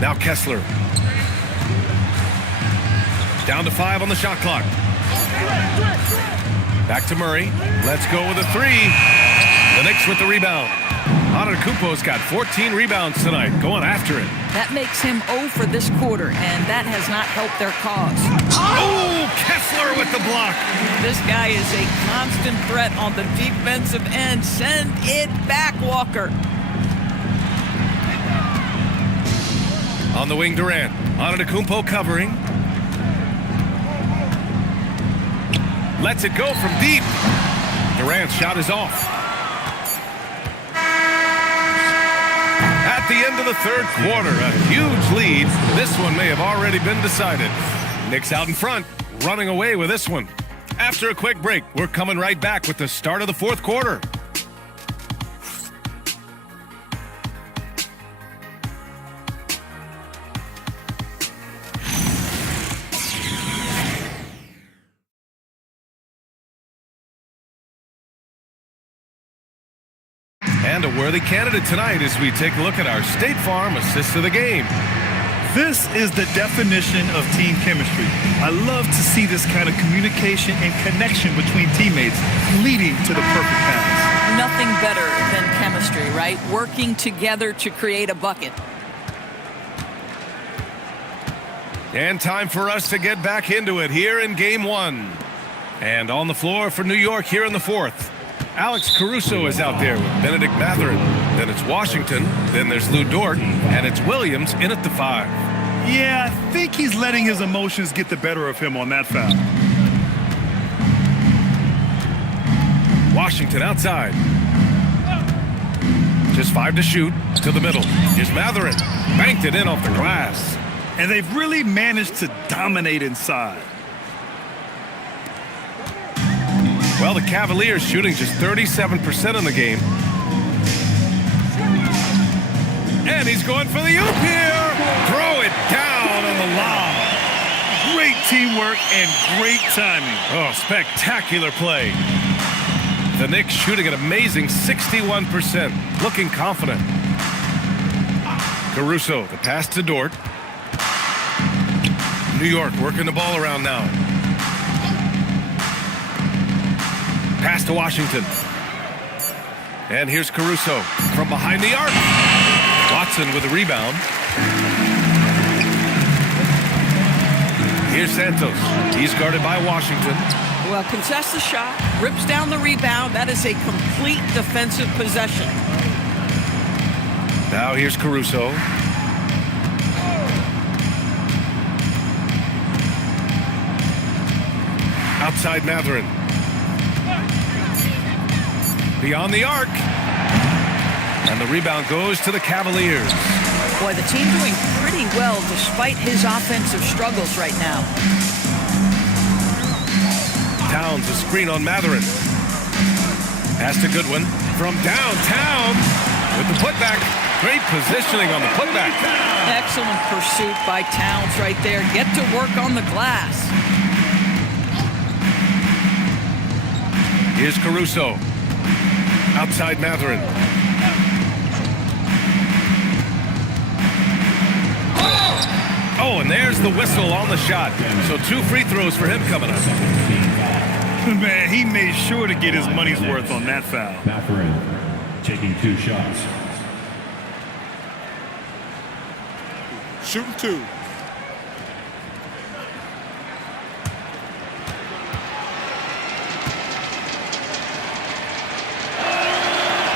Now Kessler. Down to 5 on the shot clock. Back to Murray. Let's go with a three. The Knicks with the rebound. Antetokounmpo's got 14 rebounds tonight, going after it. That makes him 0 for this quarter, and that has not helped their cause. Oh, Kessler with the block. This guy is a constant threat on the defensive end. Send it back, Walker. On the wing, Durant. Antetokounmpo covering. Lets it go from deep. Durant's shot is off. At the end of the third quarter, a huge lead. This one may have already been decided. Knicks out in front, running away with this one. After a quick break, we're coming right back with the start of the fourth quarter. And a worthy candidate tonight as we take a look at our State Farm assist of the game. This is the definition of team chemistry. I love to see this kind of communication and connection between teammates leading to the perfect pass. Nothing better than chemistry, right? Working together to create a bucket. And time for us to get back into it here in game one. And on the floor for New York here in the fourth. Alex Caruso is out there with Benedict Mathurin. Then it's Washington. Then there's Lou Dort. And it's Williams in at the 5. Yeah, I think he's letting his emotions get the better of him on that foul. Washington outside. Just 5 to shoot. To the middle. Here's Mathurin. Banked it in off the glass. And they've really managed to dominate inside. Well, the Cavaliers shooting just 37% in the game. And he's going for the oop here. Throw it down on the lob. Great teamwork and great timing. Oh, spectacular play. The Knicks shooting an amazing 61%. Looking confident. Caruso, the pass to Dort. New York working the ball around now. Pass to Washington. And here's Caruso from behind the arc. Watson with a rebound. Here's Santos. He's guarded by Washington. Well, contests the shot, rips down the rebound. That is a complete defensive possession. Now here's Caruso. Outside Matherin. Beyond the arc. And the rebound goes to the Cavaliers. Boy, the team doing pretty well despite his offensive struggles right now. Towns, a screen on Matherin. Pass to Goodwin from downtown with the putback. Great positioning on the putback. Excellent pursuit by Towns right there. Get to work on the glass. Here's Caruso. Outside Matherin. Oh, and there's the whistle on the shot. So 2 free throws for him coming up. Man, he made sure to get his money's worth on that foul. Matherin taking 2 shots. Shooting 2.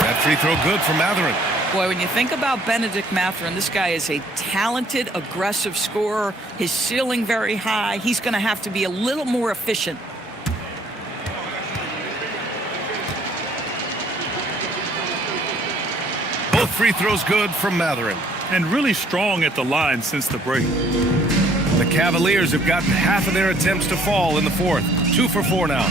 That free throw good for Matherin. Boy, when you think about Benedict Matherin, this guy is a talented, aggressive scorer. His ceiling very high. He's going to have to be a little more efficient. Both free throws good from Matherin. And really strong at the line since the break. The Cavaliers have gotten half of their attempts to fall in the fourth. 2 for 4 now.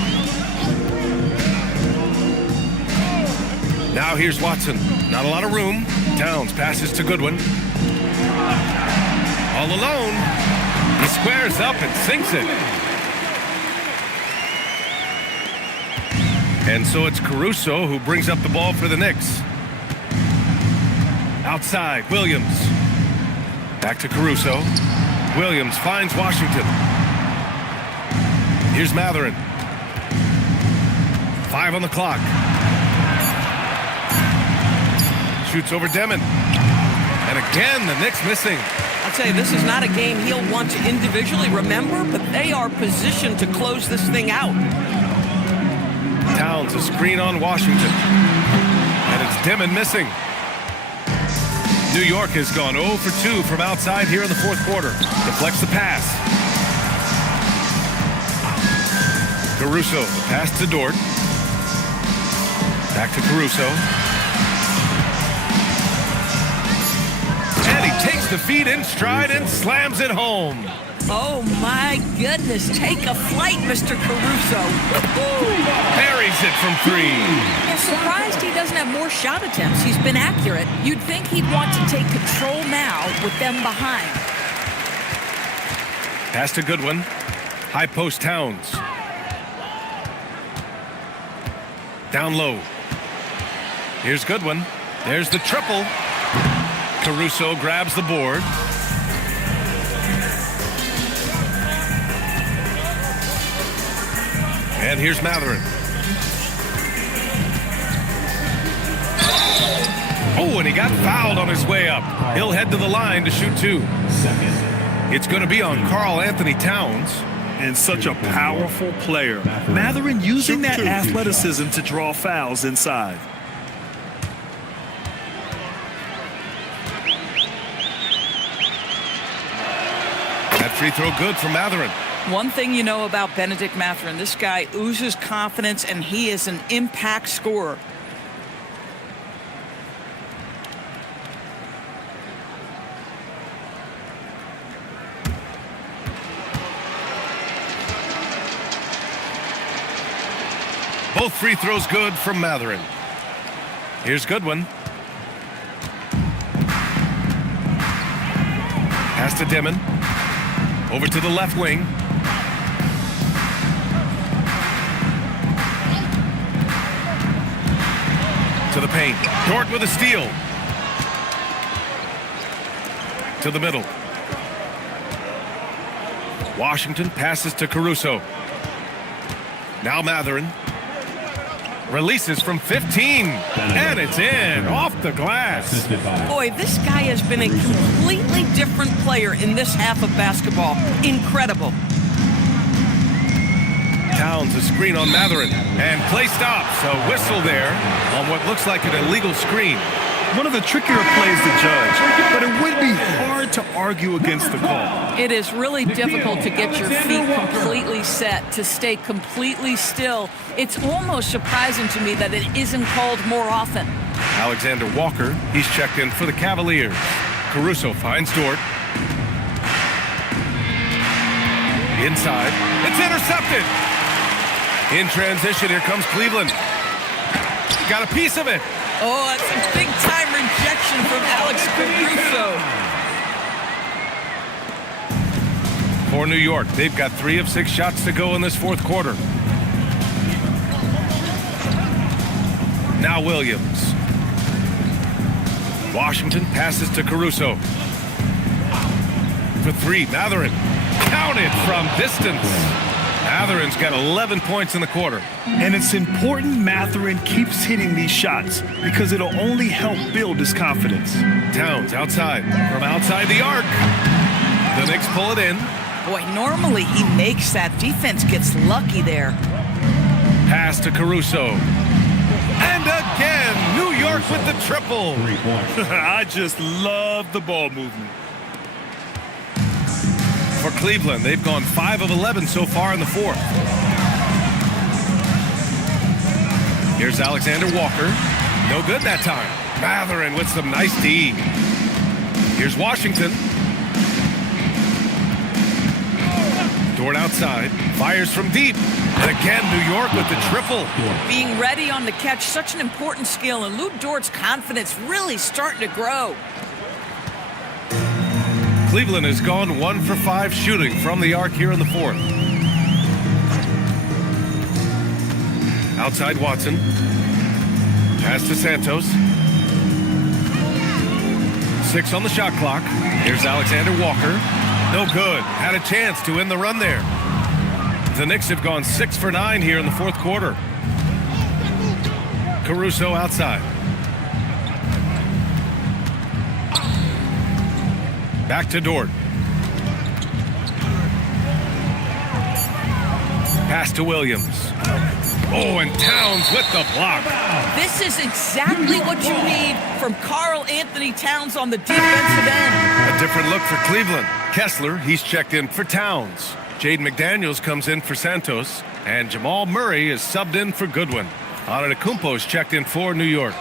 Now here's Watson. Not a lot of room. Towns passes to Goodwin. All alone. He squares up and sinks it. And so it's Caruso who brings up the ball for the Knicks. Outside, Williams. Back to Caruso. Williams finds Washington. Here's Matherin. 5 on the clock. Shoots over Demon. And again, the Knicks missing. I'll tell you, this is not a game he'll want to individually remember, but they are positioned to close this thing out. Towns, a screen on Washington. And it's Demon missing. New York has gone 0 for 2 from outside here in the fourth quarter. Deflects the pass. Caruso, the pass to Dort. Back to Caruso. And he takes the feed in stride and slams it home. Oh, my goodness. Take a flight, Mr. Caruso. Buries it from 3. I'm surprised he doesn't have more shot attempts. He's been accurate. You'd think he'd want to take control now with them behind. Pass to Goodwin. High post Towns. Down low. Here's Goodwin. There's the triple. Caruso grabs the board. And here's Matherin. Oh, and he got fouled on his way up. He'll head to the line to shoot 2. It's going to be on Karl Anthony Towns. And such a powerful player. Matherin using that athleticism to draw fouls inside. That free throw good for Matherin. One thing you know about Benedict Matherin, this guy oozes confidence, and he is an impact scorer. Both free throws good from Matherin. Here's Goodwin. Pass to Demon. Over to the left wing. To the paint. Dort with a steal. To the middle. Washington passes to Caruso. Now Matherin. Releases from 15. And it's in. Off the glass. Assisted by Boy, this guy has been a completely different player in this half of basketball. Incredible. Towns a screen on Matherin. And play stops. A whistle there on what looks like an illegal screen. One of the trickier plays to judge, but it would be hard to argue against the call. It is really difficult to get your feet completely set, to stay completely still. It's almost surprising to me that it isn't called more often. Alexander Walker, he's checked in for the Cavaliers. Caruso finds Dort. Inside. It's intercepted. In transition, here comes Cleveland. Got a piece of it. Oh, that's a big-time rejection from Alex Caruso. For New York, they've got 3 of 6 shots to go in this fourth quarter. Now Williams. Washington passes to Caruso. For 3, Matherin. Counted from distance. Matherin's got 11 points in the quarter. And it's important Matherin keeps hitting these shots because it'll only help build his confidence. Towns outside. From outside the arc. The Knicks pull it in. Boy, normally he makes that. Defense gets lucky there. Pass to Caruso. And again, New York with the triple. 3 points. I just love the ball movement. For Cleveland, they've gone 5 of 11 so far in the fourth. Here's Alexander Walker. No good that time. Matherin with some nice D. Here's Washington. Dort outside. Fires from deep. And again, New York with the triple. Being ready on the catch, such an important skill, and Lou Dort's confidence really starting to grow. Cleveland has gone 1 for 5 shooting from the arc here in the fourth. Outside Watson. Pass to Santos. 6 on the shot clock. Here's Alexander Walker. No good. Had a chance to end the run there. The Knicks have gone 6 for 9 here in the fourth quarter. Caruso outside. Back to Dort. Pass to Williams. Oh, and Towns with the block. This is exactly what you need from Karl Anthony Towns on the defensive end. A different look for Cleveland. Kessler, he's checked in for Towns. Jaden McDaniels comes in for Santos. And Jamal Murray is subbed in for Goodwin. Antetokounmpo's checked in for New York.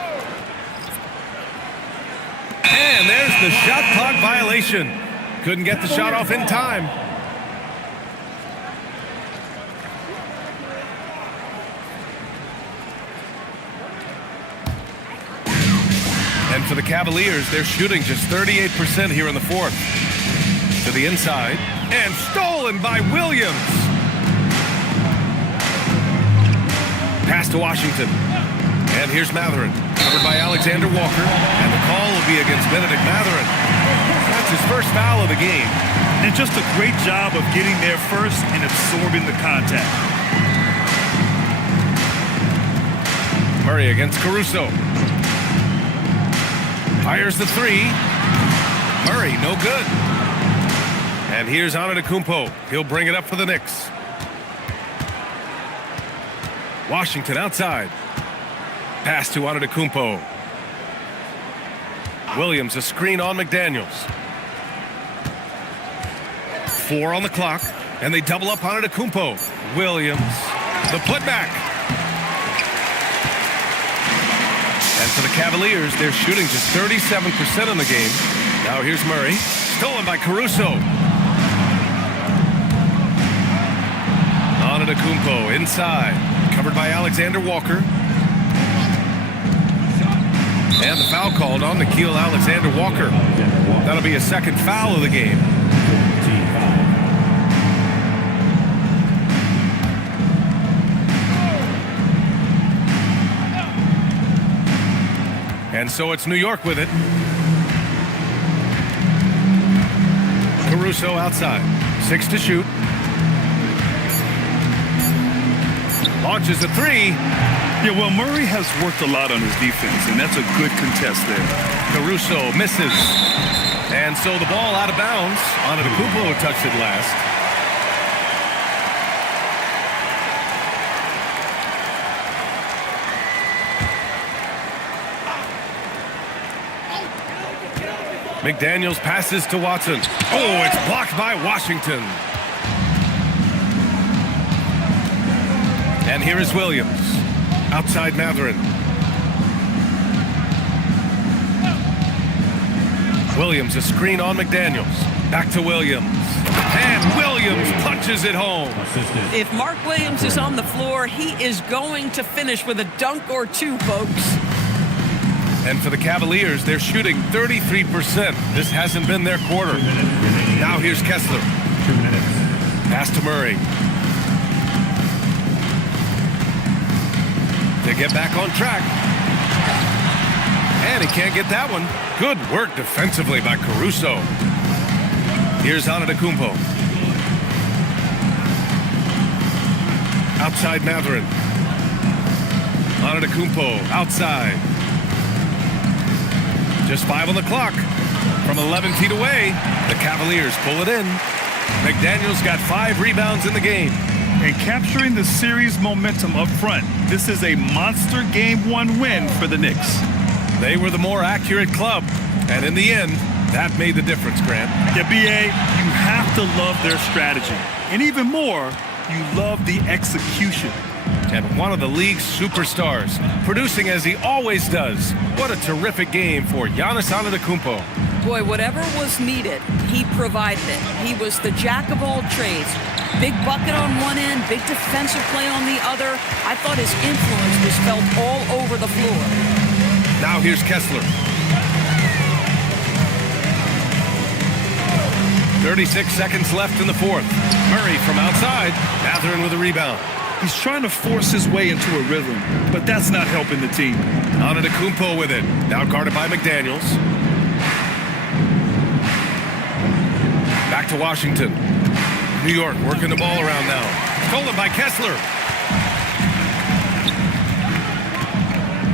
And there's the shot clock violation. Couldn't get the shot off in time. And for the Cavaliers, they're shooting just 38% here in the fourth. To the inside. And stolen by Williams. Pass to Washington. And here's Matherin. Covered by Alexander Walker. And the call will be against Benedict Matherin. That's his first foul of the game. And just a great job of getting there first and absorbing the contact. Murray against Caruso. Fires the 3. Murray, no good. And here's Antetokounmpo. He'll bring it up for the Knicks. Washington outside. Pass to Antetokounmpo. Williams a screen on McDaniels. 4 on the clock, and they double up Antetokounmpo. Williams, the putback. And for the Cavaliers, they're shooting just 37% in the game. Now here's Murray, stolen by Caruso. Antetokounmpo inside, covered by Alexander Walker. And the foul called on Nickeil Alexander-Walker. That'll be a second foul of the game. And so it's New York with it. Caruso outside. 6 to shoot. Launches a 3. Yeah, well, Murray has worked a lot on his defense, and that's a good contest there. Caruso misses. And so the ball out of bounds. Antetokounmpo touched it last. McDaniels passes to Watson. Oh, it's blocked by Washington. And here is Williams. Outside Matherin. Williams, a screen on McDaniels. Back to Williams. And Williams punches it home. If Mark Williams is on the floor, he is going to finish with a dunk or two, folks. And for the Cavaliers, they're shooting 33%. This hasn't been their quarter. Now here's Kessler. 2 minutes. Pass to Murray. They get back on track. And he can't get that one. Good work defensively by Caruso. Here's Antetokounmpo. Outside Matherin. Antetokounmpo outside. Just 5 on the clock. From 11 feet away, the Cavaliers pull it in. McDaniels got 5 rebounds in the game. And capturing the series momentum up front, this is a monster Game 1 win for the Knicks. They were the more accurate club. And in the end, that made the difference, Grant. Yeah, B.A., you have to love their strategy. And even more, you love the execution. And one of the league's superstars, producing as he always does. What a terrific game for Giannis Antetokounmpo. Boy, whatever was needed, he provided it. He was the jack of all trades. Big bucket on one end, big defensive play on the other. I thought his influence was felt all over the floor. Now here's Kessler. 36 seconds left in the fourth. Murray from outside. Matherin with a rebound. He's trying to force his way into a rhythm, but that's not helping the team. Antetokounmpo with it. Now guarded by McDaniels. Back to Washington. New York working the ball around now. Stolen by Kessler.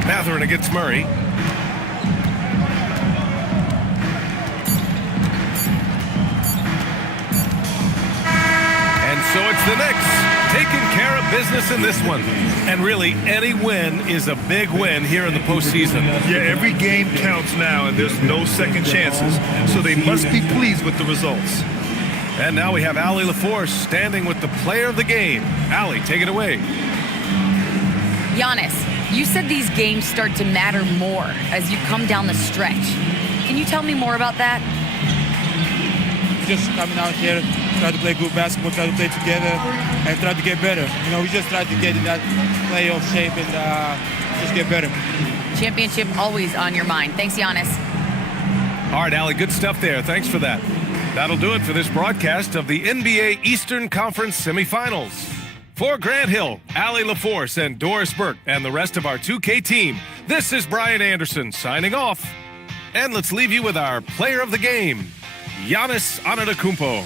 Matherin against Murray. And so it's the Knicks taking care of business in this one. And really, any win is a big win here in the postseason. Yeah, every game counts now, and there's no second chances. So they must be pleased with the results. And now we have Allie LaForce standing with the player of the game. Allie, take it away. Giannis, you said these games start to matter more as you come down the stretch. Can you tell me more about that? Just coming out here, try to play good basketball, try to play together, and try to get better. You know, we just try to get in that playoff shape and just get better. Championship always on your mind. Thanks, Giannis. All right, Allie, good stuff there. Thanks for that. That'll do it for this broadcast of the NBA Eastern Conference semifinals. For Grant Hill, Allie LaForce, and Doris Burke, and the rest of our 2K team, this is Brian Anderson signing off. And let's leave you with our player of the game, Giannis Antetokounmpo.